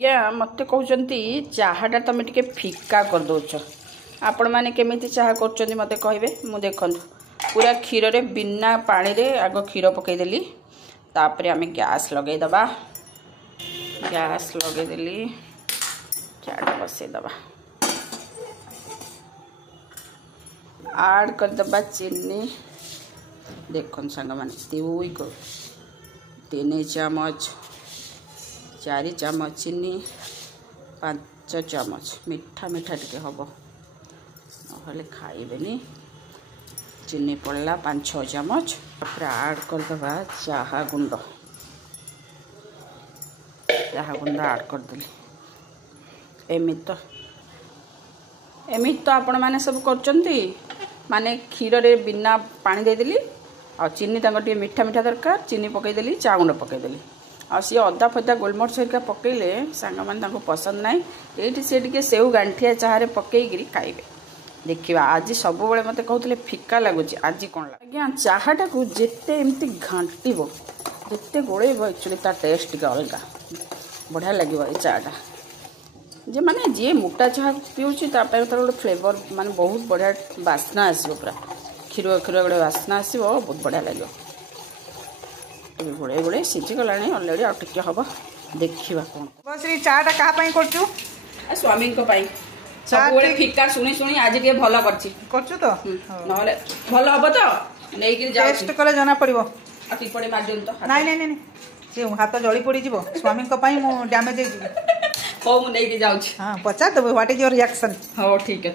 या मत कहते चाहाटा तुम टे फिका कर दौच आपण मैंने केमी चाह कर मत कहे मु देखु पूरा क्षीर रे बिना पानी रे आग क्षीर पकईदेली तापर आम गैस लगेदबा गैस लगेदेली चाटा बसईदबा आड करदबा चीनी देखो सांग मैंने 3 चामच 4 चामच चीनी 5 चामच मीठा मीठा टे हम ना खाइबेनी चीनी पड़ला 5-6 चामच आड करदबा चाहा गुंड आड करदेली एमित तो आपण मैंने सब करचंती माने क्षीर रे बिना पानी देदेली आ चीनी टे मीठा मीठा दरकार चीनी पकईदेली चा गुंड पकईदेली आ सी अदा फदा गोलमरिच हरिका पकईले सांग मैंने पसंद ना ये सी टे सेव गांठिया चाहे पकईकि खाइबे देखिए आज सब बड़े मत कहते फिका लगुच आज कौन आज्ञा चाहाटा को जिते एमती घांटब जिते गोड़ेब एक्चुअली ता टेस्ट टे अलग बढ़िया लगे ये चाटा जे माने जी मोटा चाह पीऊँच तार गोटे फ्लेवर माने बहुत बढ़िया बास्ना आसो पूरा क्षीर क्षीर गोटे बास्ना आसो बहुत बढ़िया लगे गोड़े गोड़े सीझीगला अलरेडी आ टे हम देखा कौन बस चाटा क्या कर स्वामी सब फिका शुणी शुणी आज टे भल कर तो भल हम तो नहीं टेस्ट कले जना पड़ो टिपड़ी मार दियो तो नाई नाई नाई सी हाथ जली पड़ स्वामी डैमेज हो मुझे जाऊँ हाँ पचार देव व्हाट इज योर रिएक्शन हाँ ठीक है।